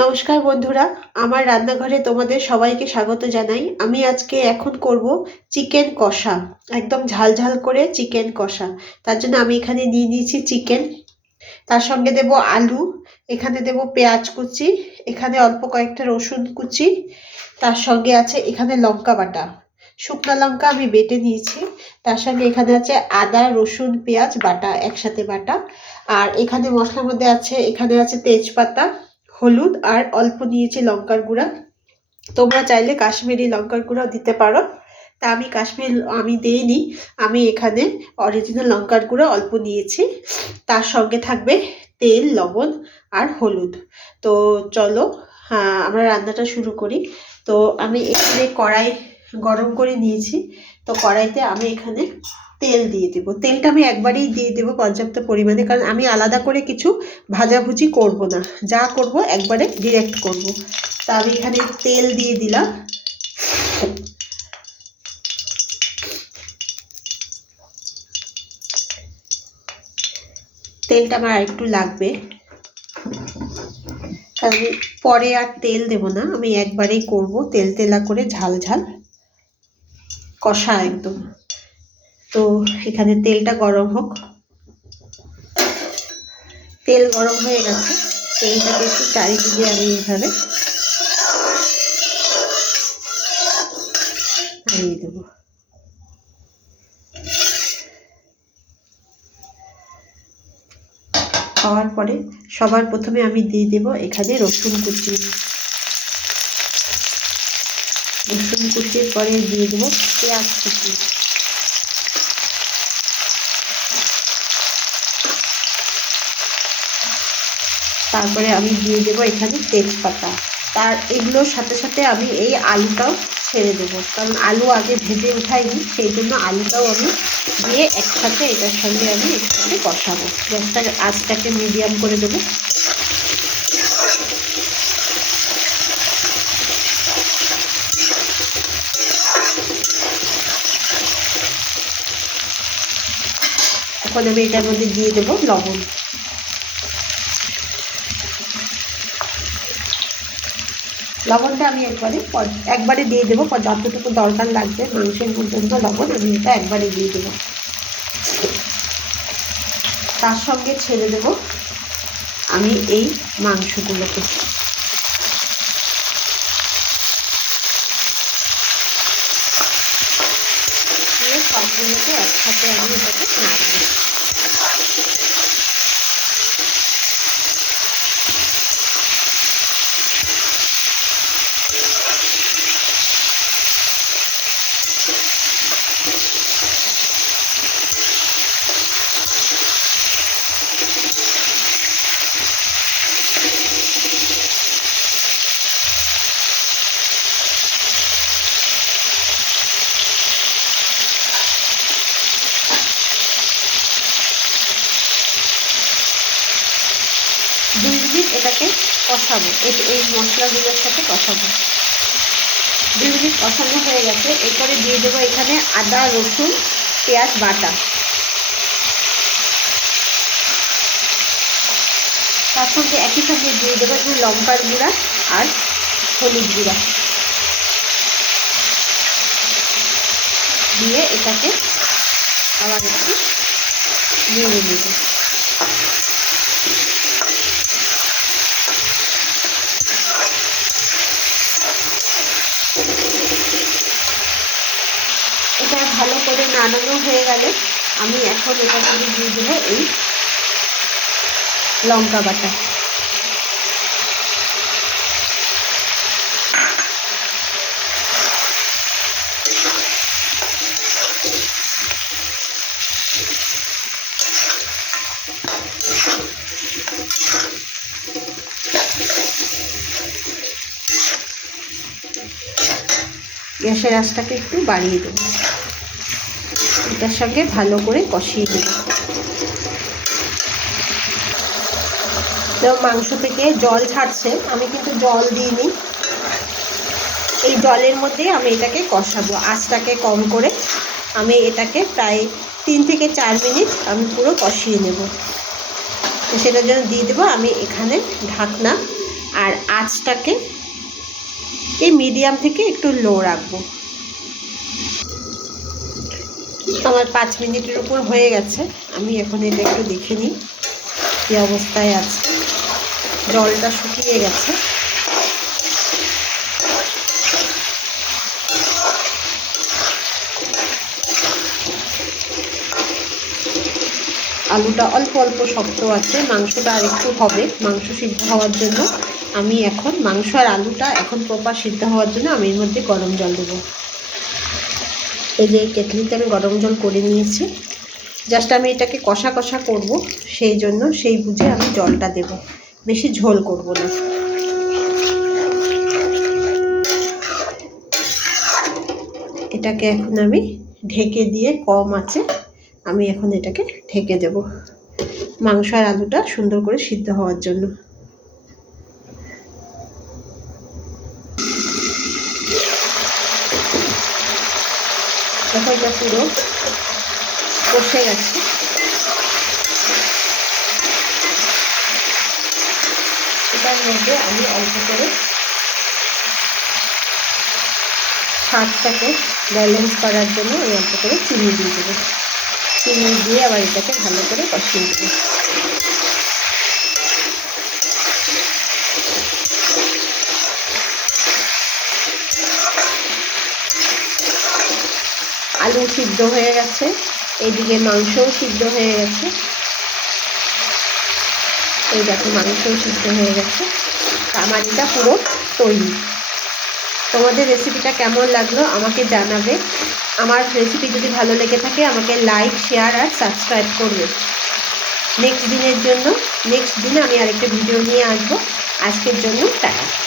নমস্কার বন্ধুরা, আমার রান্নাঘরে তোমাদের সবাইকে স্বাগত জানাই। আমি আজকে এখন করব চিকেন কষা, একদম ঝাল ঝাল করে চিকেন কষা। তার জন্য আমি এখানে নিয়ে নিয়েছি চিকেন, তার সঙ্গে দেব আলু, এখানে দেব পেঁয়াজ কুচি, এখানে অল্প কয়েকটা রসুন কুচি, তার সঙ্গে আছে এখানে লঙ্কা বাটা, শুকনো লঙ্কা আমি বেটে নিয়েছি, তার সঙ্গে এখানে আছে আদা রসুন পেঁয়াজ বাটা একসাথে বাটা। আর এখানে মশলার মধ্যে আছে, এখানে আছে তেজপাতা, হলুদ আর অল্প নিয়েছি লঙ্কার গুঁড়া। তোমরা চাইলে কাশ্মীরি লঙ্কার গুঁড়াও দিতে পারো, তা আমি দিইনি। আমি এখানে অরিজিনাল লঙ্কার গুঁড়ো অল্প নিয়েছি। তার সঙ্গে থাকবে তেল, লবণ আর হলুদ। তো চলো, আমরা রান্নাটা শুরু করি। তো আমি এখানে কড়াই গরম করে নিয়েছি। তো কড়াইতে আমি এখানে তেল দিয়ে দেবো। তেলটা আমি একবারেই দিয়ে দেবো পর্যাপ্ত পরিমাণে, কারণ আমি আলাদা করে কিছু ভাজাভুজি করব না, যা করব একবারে ডিরেক্ট করব। তা আমি এখানে তেল দিয়ে দিলাম। তেলটা আমার আরেকটু লাগবে, কারণ পরে আর তেল দেব না, আমি একবারেই করব তেল তেলা করে, ঝাল ঝাল কষা একদম। তো এখানে তেলটা গরম হোক। তেল গরম হয়ে গেছে, তেলটাকে একটু চারিদিকে আমি এইভাবে নাড়িয়ে দেবো। হওয়ার পরে সবার প্রথমে আমি দিয়ে দেব এখানে রসুন কুচি। রসুন কুচির পরে দিয়ে দেবো পেঁয়াজ কুচি। তারপরে আমি দিয়ে দেবো এখানে তেজপাতা। তার এগুলোর সাথে সাথে আমি এই আলুটাও ছেড়ে দেবো, কারণ আলু আগে ভেজে উঠাইনি, সেই জন্য আলুটাও আমি দিয়ে একসাথে এটার সঙ্গে আমি একসাথে কষাবো। গ্যাসটাকে আঁচটাকে মিডিয়াম করে দেবো। এখন আমি এটার মধ্যে দিয়ে দেবো লবণ। লবণটা আমি একবারে দিয়ে দেবো, যতটুকু দরকার লাগবে মাংসের পর্যন্ত লবণ আমি এটা একবারে দিয়ে দেবো। তার সঙ্গে ছেড়ে দেব আমি এই মাংসগুলোকে। দিয়ে সবগুলোকে একসাথে আমি এটাকে নাড়বো। দুই মিনিট এটাকে কষাবো, এই মশলাগুলোর সাথে কষাবো। 2 মিনিট কষানো হয়ে গেছে। এরপরে দিয়ে দেবো এখানে আদা রসুন পেঁয়াজ বাটা। তার সঙ্গে একই সঙ্গে দিয়ে দেবো এখানে লঙ্কার গুঁড়া আর হলুদ গুঁড়া দিয়ে এটাকে আবার একটু নেড়ে নেব। এটা ভালো করে নাড়ানো হয়ে গেলে আমি এখন এটার মধ্যে দিয়ে দেবো এই লঙ্কা বাটা। গ্যাসের আঁচটাকে একটু বাড়িয়ে দেবো, এটার সঙ্গে ভালো করে কষিয়ে দেবো। তো মাংস থেকে জল ছাড়ছে, আমি কিন্তু জল দিইনি। এই জলের মধ্যে আমি এটাকে কষাবো, আঁচটাকে কম করে আমি এটাকে প্রায় 3 থেকে 4 মিনিট আমি পুরো কষিয়ে নেব। তো সেটার জন্য দিয়ে দেবো আমি এখানে ঢাকনা। আর আঁচটাকে এই মিডিয়াম থেকে একটু লো রাখবো। আমার 5 মিনিটের উপর হয়ে গেছে। আমি এখন এটা একটু দেখে নিই কী অবস্থায় আছে। জলটা শুকিয়ে গেছে। আলুটা অল্প অল্প শক্ত আছে, মাংসটা আর একটু হবে। মাংস সিদ্ধ হওয়ার জন্য আমি এখন মাংস আর আলুটা এখন প্রপার সিদ্ধ হওয়ার জন্য আমি এর মধ্যে গরম জল দেবো। এই যে কেটলিতে আমি গরম জল করে নিয়েছি। জাস্ট আমি এটাকে কষা কষা করব, সেই জন্য সেই বুঝে আমি জলটা দেব, বেশি ঝোল করব না। এটাকে এখন আমি ঢেকে দিয়ে কম আঁচে আমি এখন এটাকে ঢেকে দেব মাংস আর আলুটা সুন্দর করে সিদ্ধ হওয়ার জন্য। দেখো এটা পুরো কষে গেছে। এটার মধ্যে আমি অল্প করে স্বাদটাকে ব্যালেন্স করার জন্য আমি অল্প করে চিনি দিয়ে দেবো। চিনি দিয়ে আবার এটাকে ভালো করে কষিয়ে দেবো। আলু সিদ্ধ হয়ে গেছে, এইদিকে মাংসও সিদ্ধ হয়ে গেছে। এই দেখো মাংসও সিদ্ধ হয়ে গেছে। আমার এটা পুরো তৈরি। তোমাদের রেসিপিটা কেমন লাগলো আমাকে জানাবে। আমার রেসিপি যদি ভালো লেগে থাকে আমাকে লাইক, শেয়ার আর সাবস্ক্রাইব করবে। নেক্সট দিনে আমি আরেকটা ভিডিও নিয়ে আসবো। আজকের জন্য টাটা।